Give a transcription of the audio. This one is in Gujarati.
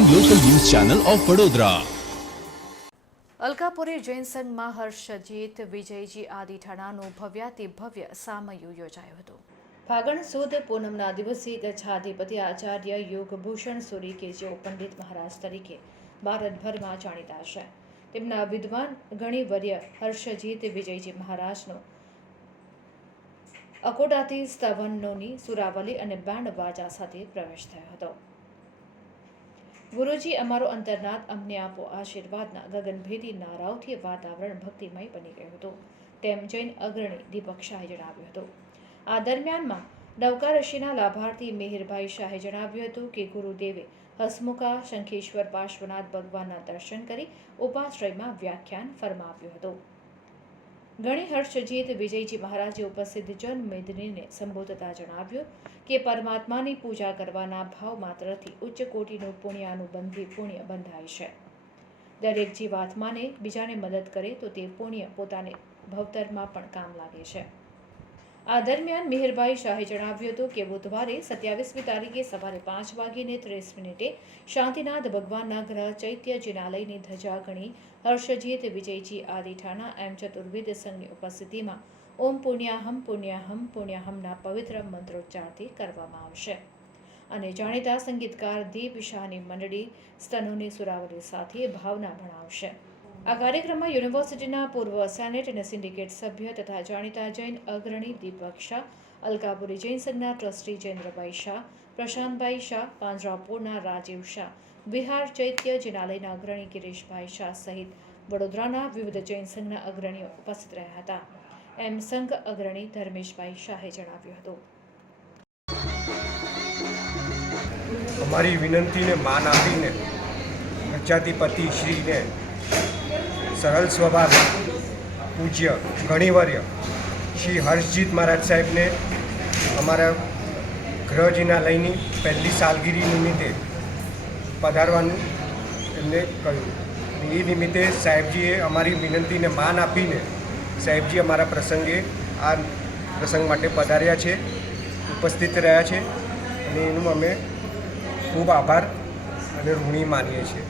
ચેનલ ઓફ વડોદરા અલકાપુરી જૈન હર્ષજીત વિજયજી આદિ ઠાણાનું ભવ્યાતિ ભવ્ય સામયું યોજાયું હતું. ફાગણ સુદ પૂનમના દિવસે ગચ્છાધિપતિ આચાર્ય યોગભૂષણ સુરી કે જેઓ પંડિત મહારાજ તરીકે ભારતભરમાં જાણીતા છે. તેમના વિદ્વાન ગણીવર્ય હર્ષજીત વિજયજી મહારાજનો અકોડાથી સ્તવનોની સુરાવલી અને બેન્ડ બાજા સાથે પ્રવેશ થયો હતો. ગુરુજી, અમારો અંતરનાથ અમને આપો. આશીર્વાદના ગગનભેદી નારાવથી વાતાવરણ ભક્તિમય બની ગયું હતું. તેમ જૈન અગ્રણી દીપક શાહે જણાવ્યું હતું. આ દરમિયાનમાં નવકા ઋષિના લાભાર્થી મિહિરભાઈ શાહે જણાવ્યું હતું કે ગુરુદેવે હસમુખા, શંખેશ્વર પાર્શ્વનાથ ભગવાનના દર્શન કરી ઉપાશ્રયમાં વ્યાખ્યાન ફરમાવ્યું હતું. ગણી હર્ષજીત વિજયજી મહારાજે ઉપસ્થિત જનમેદનીને સંબોધતા જણાવ્યું કે પરમાત્માની પૂજા કરવાના ભાવ માત્રથી ઉચ્ચ કોટીનું પુણ્યાનુબંધી પુણ્ય બંધાય છે. દરેક જીવાત્માને બીજાને મદદ કરે તો તે પુણ્ય પોતાને ભવતરમાં પણ કામ લાગે છે. આ દરમિયાન મિહિરભાઈ શાહે જણાવ્યું હતું કે બુધવારે સત્યાવીસમી તારીખે સવારે પાંચ વાગીને ત્રીસ મિનિટે શાંતિનાથ ભગવાનના ગ્રહ ચૈત્ય જિનાલયની ધજા ગણી હર્ષજીત, વિજયજી આદિ ઠાણા એમ ચતુર્વિધ સંઘની ઉપસ્થિતિમાં ઓમ પુણ્યાહમ પુણ્યાહમ પુણ્યાહમના પવિત્ર મંત્રોચ્ચારથી કરવામાં આવશે. અને જાણીતા સંગીતકાર દીપ શાહની મંડળી સ્તનોની સુરાવલી સાથે ભાવના ભણાવશે. આ કાર્યક્રમમાં યુનિવર્સિટીના પૂર્વ સેનેટ અને સિન્ડિકેટ સભ્ય તથા જાણીતા જૈન અગ્રણી દીપક શાહ, અલકાપુરી જૈન સંઘના ટ્રસ્ટી જયેન્દ્રભાઈ શાહ, પ્રશાંતભાઈ શાહ પાંજરાપુરના રાજીવ શાહ, બિહાર ચૈત્ય જિનાલયના અગ્રણી ગિરીશભાઈ શાહ સહિત વડોદરાના વિવિધ જૈન સંઘના અગ્રણીઓ ઉપસ્થિત રહ્યા હતા. એમ સંઘ અગ્રણી ધર્મેશભાઈ શાહે જણાવ્યું હતું. અમારી વિનંતીને માન આપીને પ્રજાતિપતિ શ્રીને સરળ સ્વભાવ, પૂજ્ય ગણિવર્ય શ્રી હર્ષજીત મહારાજ સાહેબને અમારા ગ્રહજીના લઈને પહેલી સાલગીરી નિમિત્તે પધારવાનું એમને કહ્યું. એ નિમિત્તે સાહેબજીએ અમારી વિનંતીને માન આપીને સાહેબજી અમારા પ્રસંગે આ પ્રસંગ માટે પધાર્યા છે, ઉપસ્થિત રહ્યા છે અને એનું અમે ખૂબ આભાર અને ઋણી માનીએ છીએ.